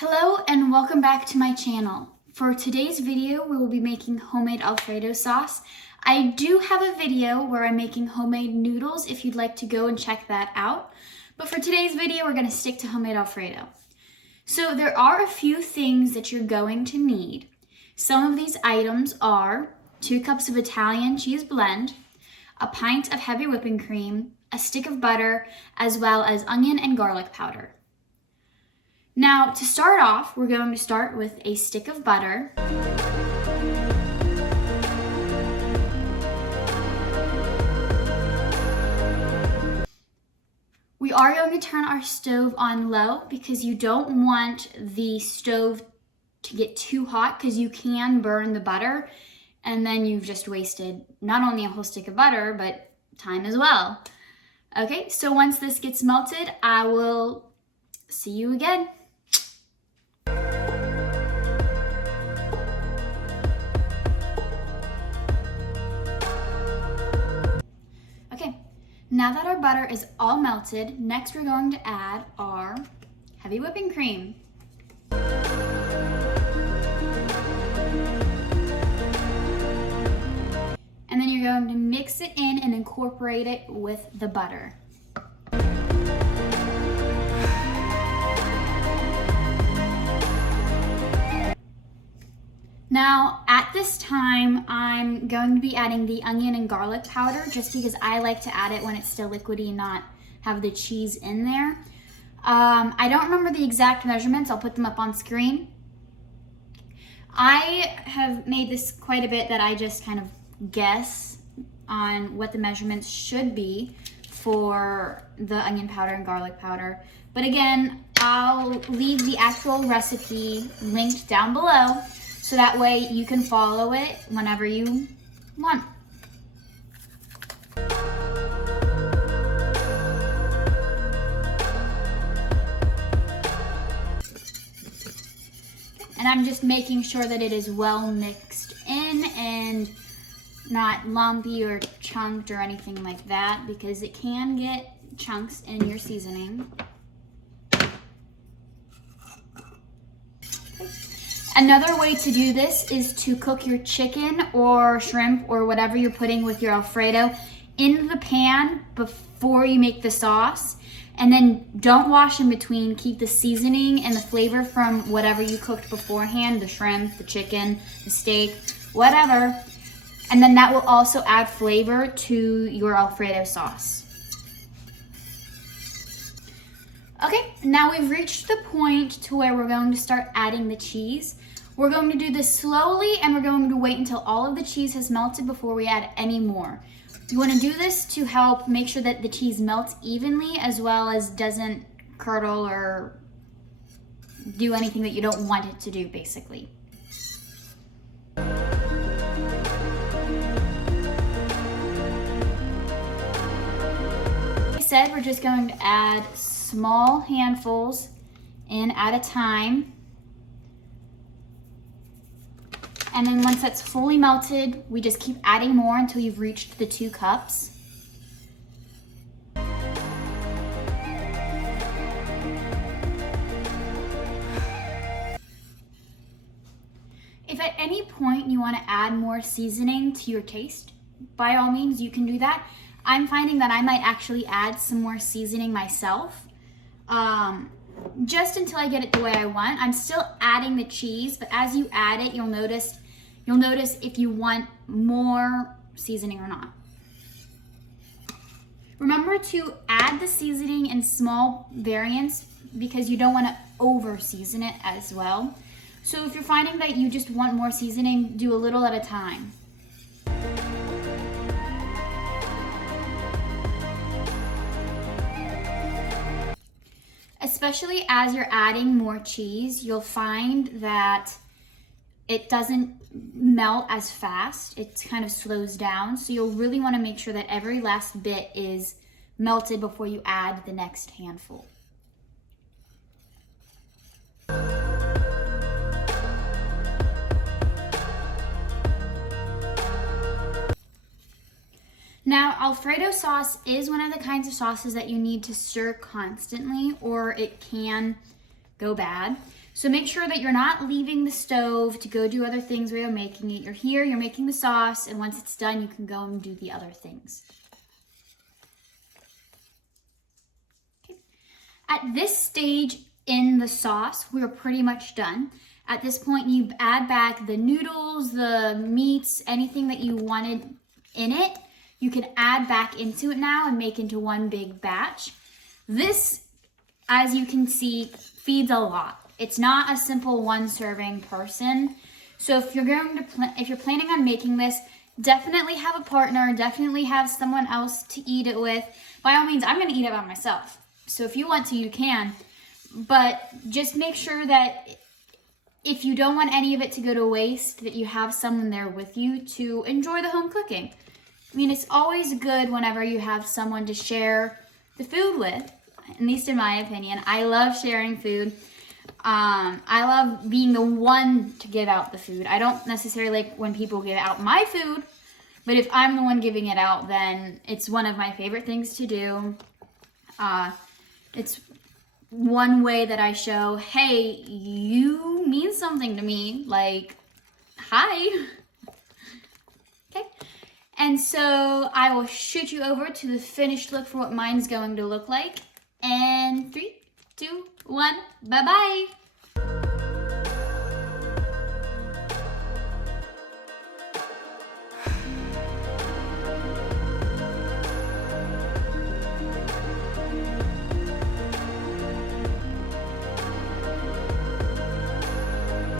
Hello and welcome back to my channel. For today's video, we will be making homemade Alfredo sauce. I do have a video where I'm making homemade noodles if you'd like to go and check that out. But for today's video, we're gonna stick to homemade Alfredo. So there are a few things that you're going to need. Some of these items are 2 cups of Italian cheese blend, a pint of heavy whipping cream, a stick of butter, as well as onion and garlic powder. Now, to start off, we're going to start with a stick of butter. We are going to turn our stove on low because you don't want the stove to get too hot because you can burn the butter and then you've just wasted not only a whole stick of butter, but time as well. Okay, so once this gets melted, I will see you again. Now that our butter is all melted, next we're going to add our heavy whipping cream. And then you're going to mix it in and incorporate it with the butter. Now, at this time, I'm going to be adding the onion and garlic powder just because I like to add it when it's still liquidy and not have the cheese in there. I don't remember the exact measurements. I'll put them up on screen. I have made this quite a bit that I just kind of guess on what the measurements should be for the onion powder and garlic powder. But again, I'll leave the actual recipe linked down below, so that way you can follow it whenever you want. And I'm just making sure that it is well mixed in and not lumpy or chunked or anything like that, because it can get chunks in your seasoning. Another way to do this is to cook your chicken or shrimp or whatever you're putting with your Alfredo in the pan before you make the sauce. And then don't wash in between. Keep the seasoning and the flavor from whatever you cooked beforehand, the shrimp, the chicken, the steak, whatever. And then that will also add flavor to your Alfredo sauce. Okay, now we've reached the point to where we're going to start adding the cheese. We're going to do this slowly and we're going to wait until all of the cheese has melted before we add any more. You want to do this to help make sure that the cheese melts evenly as well as doesn't curdle or do anything that you don't want it to do, basically. Like I said, we're just going to add small handfuls in at a time. And then once that's fully melted, we just keep adding more until you've reached the 2 cups. If at any point you want to add more seasoning to your taste, by all means you can do that. I'm finding that I might actually add some more seasoning myself, just until I get it the way I want. I'm still adding the cheese, but as you add it, you'll notice if you want more seasoning or not. Remember to add the seasoning in small variants because you don't want to over season it as well. So if you're finding that you just want more seasoning, do a little at a time. Especially as you're adding more cheese, you'll find that it doesn't melt as fast. It kind of slows down. So you'll really want to make sure that every last bit is melted before you add the next handful. Now, Alfredo sauce is one of the kinds of sauces that you need to stir constantly, or it can go bad. So make sure that you're not leaving the stove to go do other things while you're making it. You're here, you're making the sauce, and once it's done, you can go and do the other things. Okay. At this stage in the sauce, we're pretty much done. At this point, you add back the noodles, the meats, anything that you wanted in it. You can add back into it now and make into one big batch. This, as you can see, feeds a lot. It's not a simple one serving person. So if you're planning on making this, definitely have a partner, definitely have someone else to eat it with. By all means, I'm gonna eat it by myself. So if you want to, you can. But just make sure that if you don't want any of it to go to waste, that you have someone there with you to enjoy the home cooking. I mean, it's always good whenever you have someone to share the food with, at least in my opinion. I love sharing food. I love being the one to give out the food. I don't necessarily like when people give out my food, but if I'm the one giving it out, then it's one of my favorite things to do. It's one way that I show, hey, you mean something to me, like, hi. Okay, and so I will shoot you over to the finished look for what mine's going to look like. And 3, 2, 1, bye-bye.